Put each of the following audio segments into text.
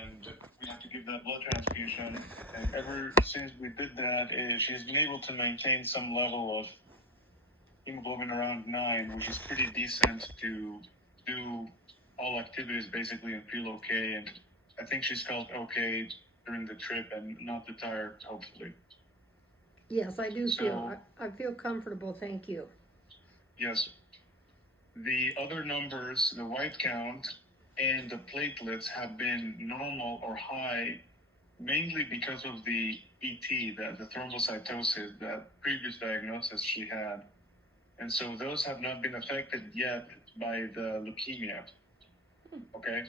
and we had to give that blood transfusion. And ever since we did that, she's been able to maintain some level of hemoglobin around 9, which is pretty decent to do all activities basically and feel okay. And I think she's felt okay during the trip and not too tired, hopefully. Yes, I do feel. I feel comfortable. Thank you. Yes. The other numbers, the white count and the platelets, have been normal or high, mainly because of the ET, the thrombocytosis, that previous diagnosis she had. And so those have not been affected yet by the leukemia. Okay?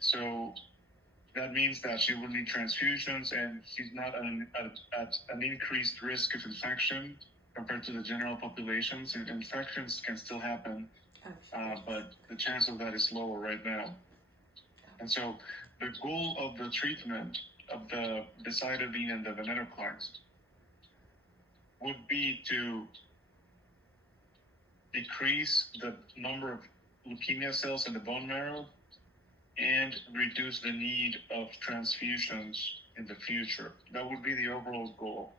So that means that she will need transfusions, and she's not at an increased risk of infection compared to the general population. So infections can still happen, but the chance of that is lower right now. And so the goal of the treatment of the decitabine and the venetoclax would be to decrease the number of leukemia cells in the bone marrow and reduce the need of transfusions in the future. That would be the overall goal.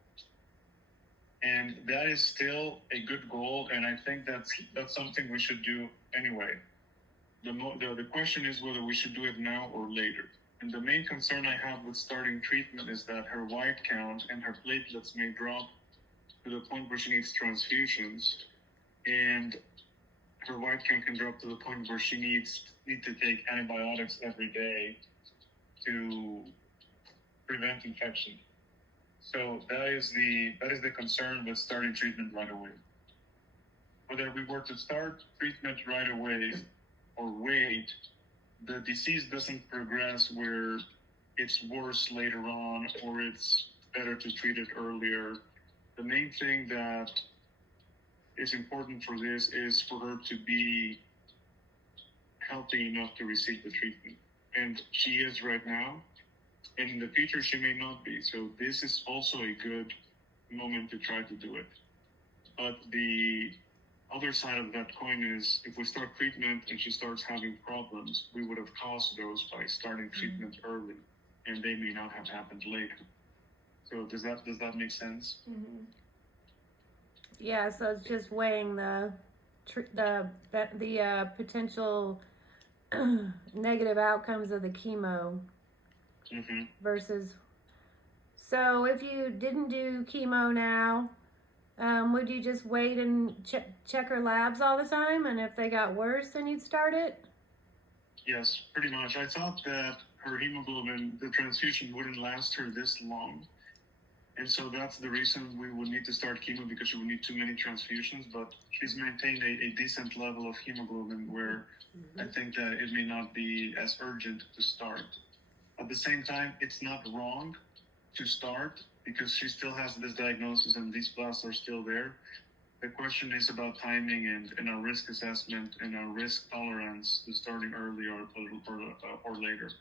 And that is still a good goal, and I think that's something we should do anyway. The question is whether we should do it now or later. And the main concern I have with starting treatment is that her white count and her platelets may drop to the point where she needs transfusions, and her white count can drop to the point where she need to take antibiotics every day to prevent infection. So that is the concern with starting treatment right away. Whether we were to start treatment right away or wait, the disease doesn't progress where it's worse later on or it's better to treat it earlier. The main thing that is important for this is for her to be healthy enough to receive the treatment. And she is right now. And in the future, she may not be. So this is also a good moment to try to do it. But the other side of that coin is if we start treatment and she starts having problems, we would have caused those by starting treatment early, and they may not have happened later. So does that make sense? Mm-hmm. Yeah, so it's just weighing the potential negative outcomes of the chemo versus. So if you didn't do chemo now, would you just wait and check her labs all the time, and if they got worse, then you'd start it? Yes, pretty much. I thought that her hemoglobin, the transfusion wouldn't last her this long. And so that's the reason we would need to start chemo, because she would need too many transfusions. But she's maintained a decent level of hemoglobin where I think that it may not be as urgent to start. At the same time, it's not wrong to start because she still has this diagnosis and these blasts are still there. The question is about timing and our risk assessment and our risk tolerance to starting early or later.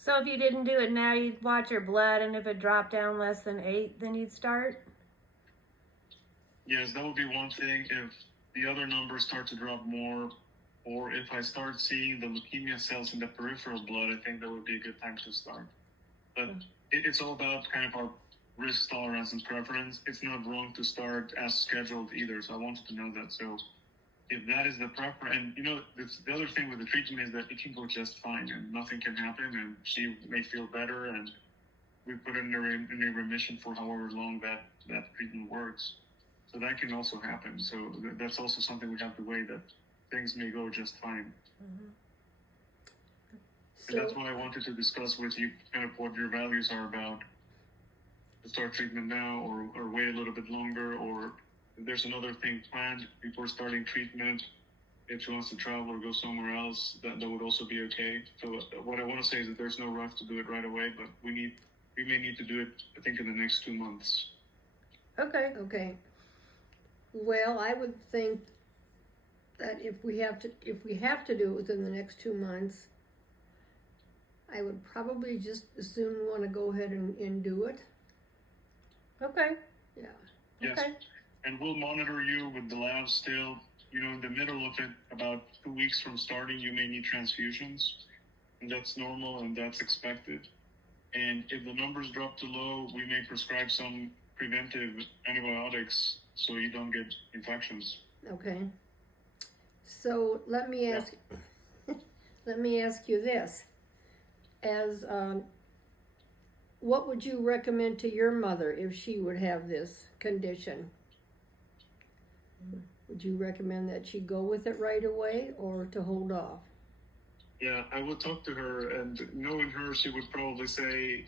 So if you didn't do it now, you'd watch your blood, and if it dropped down less than 8, then you'd start? Yes, that would be one thing. If the other numbers start to drop more, or if I start seeing the leukemia cells in the peripheral blood, I think that would be a good time to start. But it's all about kind of our risk tolerance and preference. It's not wrong to start as scheduled either, so I wanted to know that. So if that is the preference, and the other thing with the treatment is that it can go just fine and nothing can happen, and she may feel better, and we put her in a remission for however long that treatment works. So that can also happen. So that's also something we have to weigh, that things may go just fine. Mm-hmm. And that's why I wanted to discuss with you kind of what your values are about to start treatment now or wait a little bit longer, or if there's another thing planned before starting treatment, if she wants to travel or go somewhere else, that would also be okay. So what I want to say is that there's no rush to do it right away, but we may need to do it, I think, in the next 2 months. Okay. Well, I would think that if we have to do it within the next 2 months, I would probably just as soon want to go ahead and do it. Okay. Yeah. Yes. Okay. And we'll monitor you with the labs still. In the middle of it, about 2 weeks from starting, you may need transfusions. and that's normal and that's expected. And if the numbers drop too low, we may prescribe some preventive antibiotics so you don't get infections. Okay. So let me ask, let me ask you this. As, what would you recommend to your mother if she would have this condition? Would you recommend that she go with it right away or to hold off? Yeah, I would talk to her, and knowing her, she would probably say,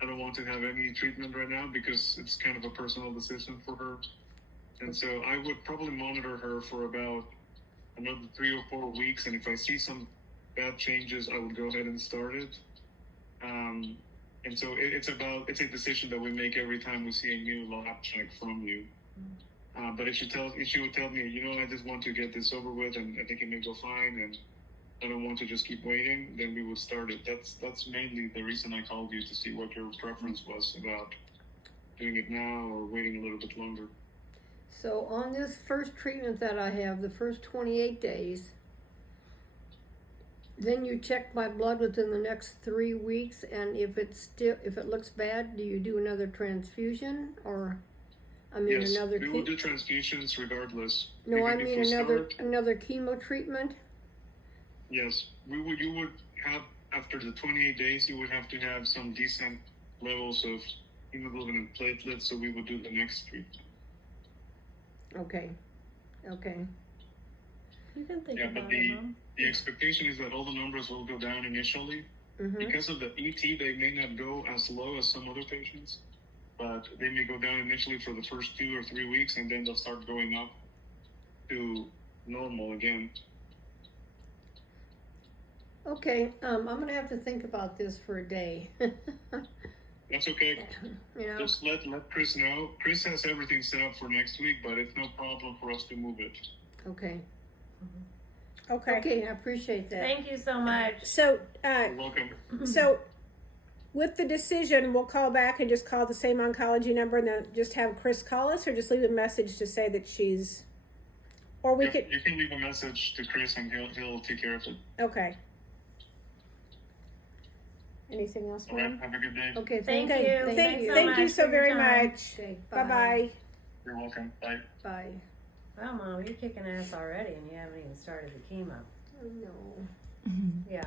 I don't want to have any treatment right now because it's kind of a personal decision for her. And so I would probably monitor her for about another 3 or 4 weeks, and if I see some bad changes, I would go ahead and start it. And so it's a decision that we make every time we see a new lab check from you. But if she would tell me, you know, I just want to get this over with, and I think it may go fine, and I don't want to just keep waiting, then we would start it. That's mainly the reason I called you, to see what your preference was about doing it now or waiting a little bit longer. So on this first treatment that I have, the first 28 days, then you check my blood within the next 3 weeks, and if it looks bad, do you do another transfusion, or Yes, another? we will do transfusions regardless. No, Even I if mean we start- another chemo treatment. Yes, you would have, after the 28 days, you would have to have some decent levels of hemoglobin and platelets, so we would do the next treatment. Okay. You can think Yeah, but about it, Mom. the expectation is that all the numbers will go down initially. Mm-hmm. Because of the ET, they may not go as low as some other patients, but they may go down initially for the first 2 or 3 weeks, and then they'll start going up to normal again. Okay, I'm gonna have to think about this for a day. That's okay. You know. Just let Chris know. Chris has everything set up for next week, but it's no problem for us to move it. Okay. Okay. Okay, I appreciate that. Thank you so much. So, You're welcome. so with the decision, we'll call back and just call the same oncology number, and then just have Chris call us, or just leave a message to say that she's, or we could. You can leave a message to Chris, and he'll take care of it. Okay. Anything else, All right. Mom? Have a good day. Okay, Thank thank you. you. Thank so you much so for your very time. much. Okay, Bye bye. You're welcome. Bye. Bye. Well, Mom, you're kicking ass already, and you haven't even started the chemo. Oh, no. Yeah.